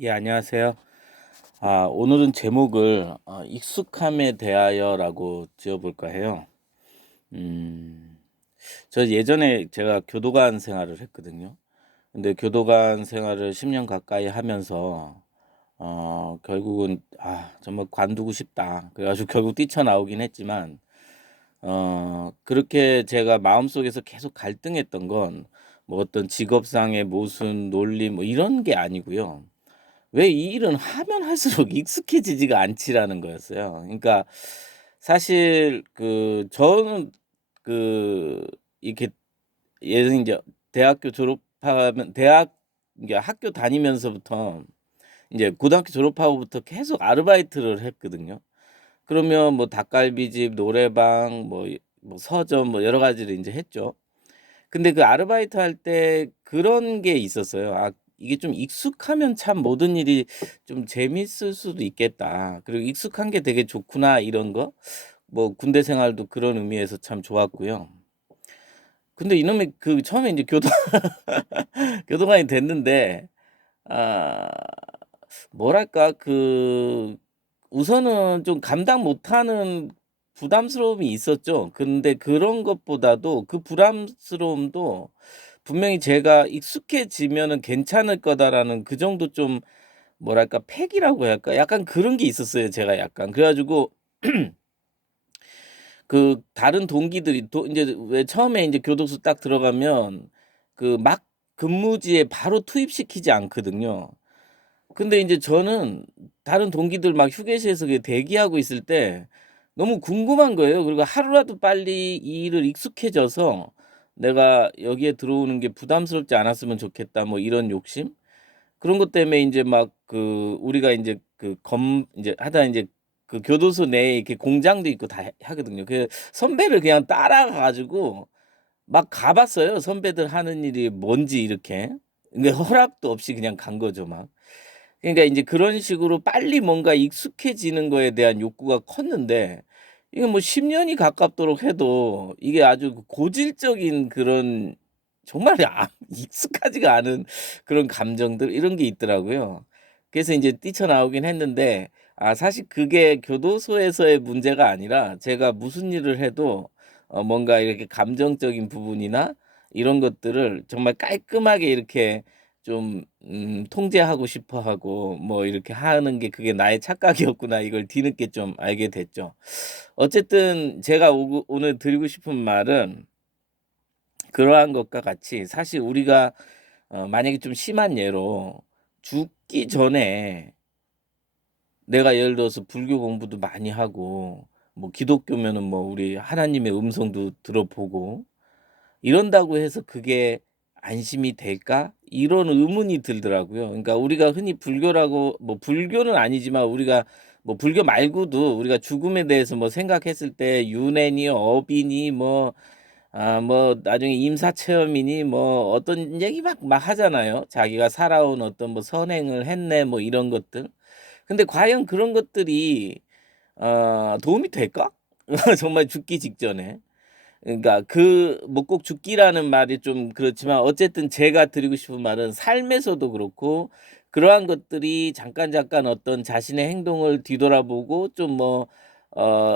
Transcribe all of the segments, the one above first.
예, 안녕하세요. 오늘은 제목을 익숙함에 대하여라고 지어볼까 해요. 음, 저 예전에 제가 교도관 생활을 했거든요. 근데 교도관 생활을 10년 가까이 하면서 결국은 정말 관두고 싶다. 그래가지고 결국 뛰쳐나오긴 했지만 그렇게 제가 마음속에서 계속 갈등했던 건 뭐 어떤 직업상의 모순, 논리 뭐 이런 게 아니고요. 왜 이 일은 하면 할수록 익숙해지지가 않지라는 거였어요. 그러니까 사실 저는 그 이렇게 예를 인제 대학교 졸업하면 이게 학교 다니면서부터 인제 고등학교 졸업하고부터 계속 아르바이트를 했거든요. 그러면 뭐 닭갈비집, 노래방, 뭐 서점 뭐 여러 가지를 인제 했죠. 근데 그 아르바이트 할 때 그런 게 있었어요. 이게 좀 익숙하면 참 모든 일이 좀 재밌을 수도 있겠다. 그리고 '익숙한 게 되게 좋구나.' 이런 거. 뭐 군대 생활도 그런 의미에서 참 좋았고요. 근데 이놈의 처음에 인제 교도관이 됐는데 아 뭐랄까 우선은 좀 감당 못하는 부담스러움이 있었죠. 근데 그런 것보다도 그 부담스러움도 분명히 제가 '익숙해지면은 괜찮을 거다.'라는 그 정도 좀 뭐랄까 패기라고 해야 할까? 약간 그런 게 있었어요 제가 약간. 그래 가지고 다른 동기들이 인제 왜 처음에 인제 교도소 딱 들어가면 막 근무지에 바로 투입시키지 않거든요. 근데 인제 저는 다른 동기들 막 휴게실에서 대기하고 있을 때 너무 궁금한 거예요. 그리고 하루라도 빨리 이 일을 익숙해져서 '내가 여기에 들어오는 게 부담스럽지 않았으면 좋겠다.' 뭐 이런 욕심? 그런 것 때문에 인제 막 우리가 인제 인제 하다 인제 교도소 내에 이렇게 공장도 있고 다 하거든요. 선배를 그냥 따라가 가지고 막 가 봤어요. 선배들 하는 일이 뭔지 이렇게. 근데 허락도 없이 그냥 간 거죠 막. 그러니까 인제 그런 식으로 빨리 뭔가 익숙해지는 거에 대한 욕구가 컸는데 이게 뭐 10 년이 가깝도록 해도 이게 아주 고질적인 그런 정말 익숙하지가 않은 그런 감정들 이런 게 있더라고요. 그래서 인제 뛰쳐나오긴 했는데 사실 그게 교도소에서의 문제가 아니라 제가 무슨 일을 해도 뭔가 이렇게 감정적인 부분이나 이런 것들을 정말 깔끔하게 이렇게 좀 통제하고 싶어 하고 뭐 이렇게 하는 게 그게 나의 착각이었구나 이걸 뒤늦게 좀 알게 됐죠. 어쨌든 제가 오늘 드리고 싶은 말은 그러한 것과 같이 사실 우리가 만약에 좀 심한 예로 죽기 전에 내가 예를 들어서 불교 공부도 많이 하고 뭐 기독교면은 뭐 우리 하나님의 음성도 들어보고 이런다고 해서 그게 안심이 될까? 이런 의문이 들더라고요. 그러니까 우리가 흔히 불교라고 뭐 불교는 아니지만 우리가 뭐 불교 말고도 우리가 죽음에 대해서 뭐 생각했을 때 윤회니 업이니 뭐 나중에 임사체험이니 뭐 어떤 얘기 막 하잖아요. 자기가 살아온 어떤 뭐 선행을 했네 뭐 이런 것들. 근데 과연 그런 것들이 도움이 될까? 정말 죽기 직전에. 그러니까 뭐 꼭 죽기라는 말이 좀 그렇지만 어쨌든 제가 드리고 싶은 말은 삶에서도 그렇고 그러한 것들이 잠깐 잠깐 어떤 자신의 행동을 뒤돌아보고 좀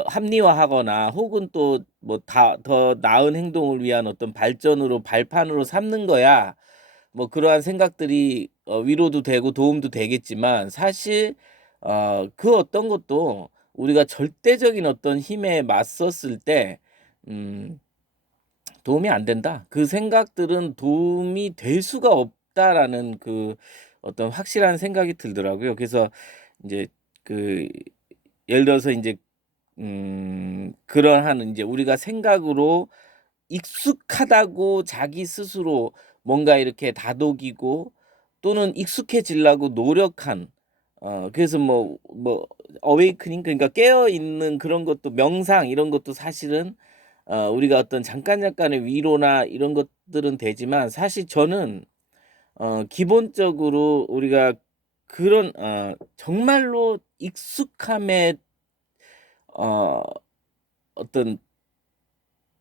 합리화하거나 혹은 또 뭐 더 나은 행동을 위한 어떤 발전으로 발판으로 삼는 거야 뭐 그러한 생각들이 위로도 되고 도움도 되겠지만 사실 그 어떤 것도 우리가 절대적인 어떤 힘에 맞섰을 때 음 '도움이 안 된다.' 그 생각들은 '도움이 될 수가 없다.'라는 어떤 확실한 생각이 들더라고요. 그래서 인제 그 예를 들어서 인제 그러한 인제 우리가 생각으로 익숙하다고 자기 스스로 뭔가 이렇게 다독이고 또는 익숙해지려고 노력한 그래서 어웨이크닝 그러니까 깨어 있는 그런 것도 명상 이런 것도 사실은 우리가 어떤 잠깐 잠깐의 위로나 이런 것들은 되지만 사실 저는 기본적으로 우리가 그런 정말로 익숙함에 어 어떤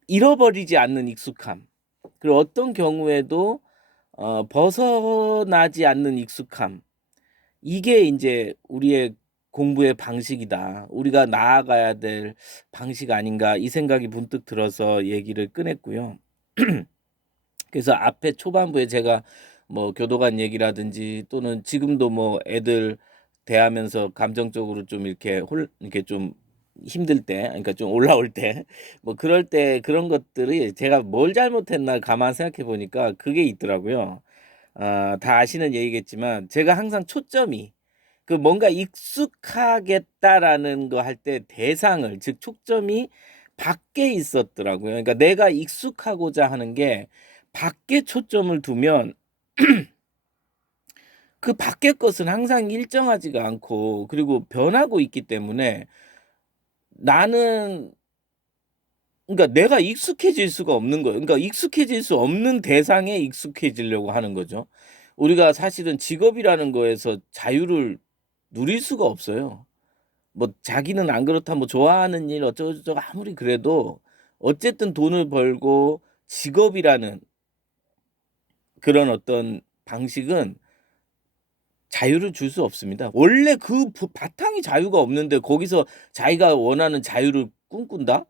잃어버리지 않는 익숙함 그리고 어떤 경우에도 벗어나지 않는 익숙함 이게 인제 우리의 공부의 방식이다. 우리가 나아가야 될 방식 아닌가 이 생각이 문득 들어서 얘기를 꺼냈고요. 그래서 앞에 초반부에 제가 뭐 교도관 얘기라든지 또는 지금도 뭐 애들 대하면서 감정적으로 좀 이렇게 좀 힘들 때 그러니까 좀 올라올 때 뭐 그럴 때 그런 것들이 제가 뭘 잘못했나 가만 생각해 보니까 그게 있더라고요. 다 아시는 얘기겠지만 제가 항상 초점이 그 뭔가 '익숙하겠다.'라는 거 할 때 대상을 즉 초점이 밖에 있었더라고요. 그러니까 내가 익숙하고자 하는 게 밖에 초점을 두면 그 밖의 것은 항상 일정하지가 않고 그리고 변하고 있기 때문에 나는 그러니까 내가 익숙해질 수가 없는 거예요. 그러니까 익숙해질 수 없는 대상에 익숙해지려고 하는 거죠. 우리가 사실은 직업이라는 거에서 자유를 누릴 수가 없어요. 뭐 자기는 안 그렇다 뭐 좋아하는 일 어쩌고저쩌고 아무리 그래도 어쨌든 돈을 벌고 직업이라는 그런 어떤 방식은 자유를 줄 수 없습니다. 원래 그 바탕이 자유가 없는데 거기서 자기가 원하는 자유를 꿈꾼다?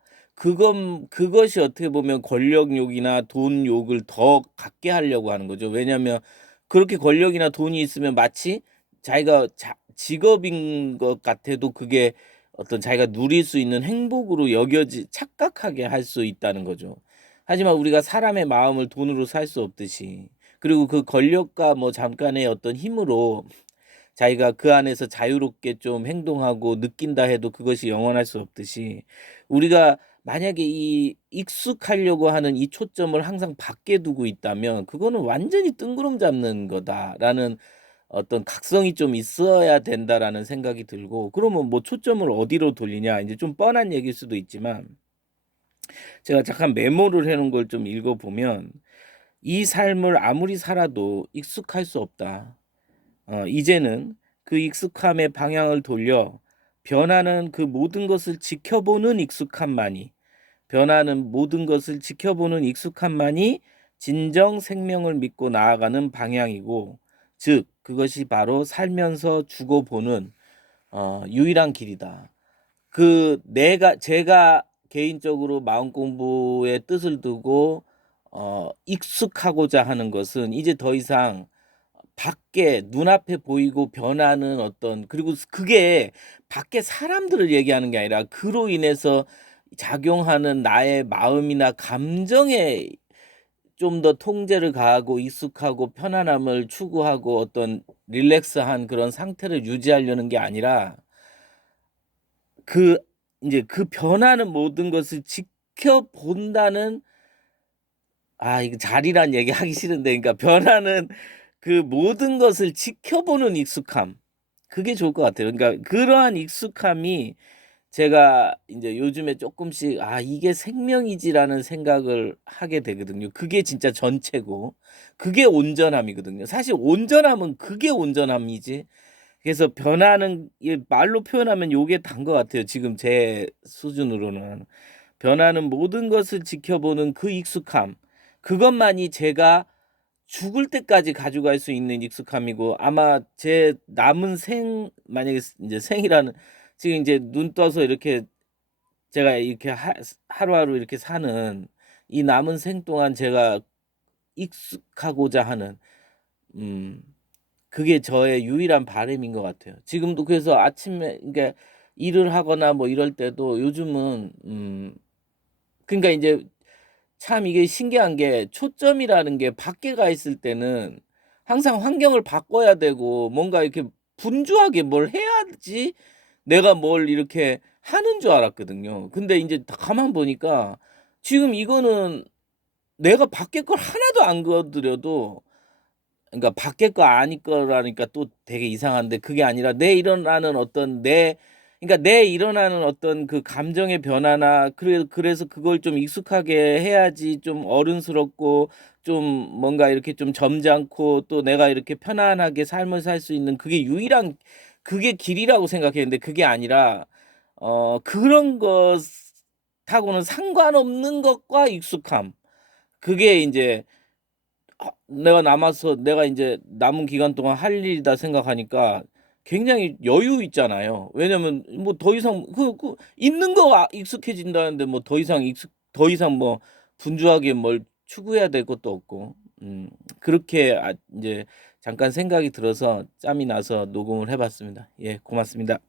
그것이 어떻게 보면 권력욕이나 돈욕을 더 갖게 하려고 하는 거죠. 왜냐하면 그렇게 권력이나 돈이 있으면 마치 자기가 직업인 것 같아도 그게 어떤 자기가 누릴 수 있는 행복으로 착각하게 할 수 있다는 거죠. 하지만 우리가 사람의 마음을 돈으로 살 수 없듯이 그리고 그 권력과 뭐 잠깐의 어떤 힘으로 자기가 그 안에서 자유롭게 좀 행동하고 느낀다 해도 그것이 영원할 수 없듯이 우리가 만약에 이 익숙하려고 하는 이 초점을 항상 밖에 두고 있다면 그거는 완전히 뜬구름 잡는 거다라는 어떤 각성이 좀 있어야 된다라는 생각이 들고 그러면 뭐 초점을 어디로 돌리냐 이제 좀 뻔한 얘기일 수도 있지만 제가 잠깐 메모를 해 놓은 걸 좀 읽어 보면 "이 삶을 아무리 살아도 익숙할 수 없다. 이제는 그 익숙함의 방향을 돌려 변하는 그 모든 것을 지켜보는 익숙함만이 변하는 모든 것을 지켜보는 익숙함만이 진정 생명을 믿고 나아가는 방향이고 즉 그것이 바로 살면서 죽어 보는 유일한 길이다." 제가 개인적으로 마음 공부에 뜻을 두고 익숙하고자 하는 것은 이제 더 이상 밖에 눈앞에 보이고 변하는 어떤 그리고 그게 밖에 사람들을 얘기하는 게 아니라 그로 인해서 작용하는 나의 마음이나 감정에 좀 더 통제를 가하고 익숙하고 편안함을 추구하고 어떤 릴렉스한 그런 상태를 유지하려는 게 아니라 그 인제 그 변하는 모든 것을 지켜본다는 이거 자리란 얘기 하기 싫은데 그러니까 변하는 그 모든 것을 지켜보는 익숙함. 그게 좋을 것 같아요. 그러니까 그러한 익숙함이 제가 인제 요즘에 쪼끔씩 '아 이게 생명이지.'라는 생각을 하게 되거든요. 그게 진짜 전체고 그게 온전함이거든요. 사실 온전함은 그게 온전함이지 그래서 변하는 이 말로 표현하면 요게 단것 같아요 지금 제 수준으로는. 변하는 모든 것을 지켜보는 그 익숙함. 그것만이 제가 죽을 때까지 가져갈 수 있는 익숙함이고 아마 제 남은 만약에 인제 생이라는 지금 인제 눈 떠서 이렇게 제가 이렇게 하루하루 이렇게 사는 이 남은 생 동안 제가 익숙하고자 하는 음 그게 저의 유일한 바람인 것 같아요. 지금도 그래서 아침에 그러니까 일을 하거나 뭐 이럴 때도 요즘은 그러니까 인제 참 이게 신기한 게 초점이라는 게 밖에 가 있을 때는 항상 환경을 바꿔야 되고 뭔가 이렇게 분주하게 뭘 해야지 내가 뭘 이렇게 하는 줄 알았거든요. 근데 인제 다 가만 보니까 지금 이거는 내가 밖에 걸 하나도 안 건드려도 그러니까 밖에 거 아닐 거라니까 또 되게 이상한데 그게 아니라 내 일어나는 어떤 그 감정의 변화나 그래서 그걸 좀 익숙하게 해야지 좀 어른스럽고 좀 뭔가 이렇게 좀 점잖고 또 내가 이렇게 편안하게 삶을 살 수 있는 그게 길이라고 생각했는데 그게 아니라 그런 것하고는 상관없는 것과 익숙함. 그게 인제 내가 인제 남은 기간 동안 할 일이다 생각하니까 굉장히 여유 있잖아요. 왜냐면 뭐 더 이상 있는 거 익숙해진다는데 뭐 더 이상 뭐 분주하게 뭘 추구해야 될 것도 없고 그렇게 인제 잠깐 생각이 들어서 짬이 나서 녹음을 해 봤습니다. 예, 고맙습니다.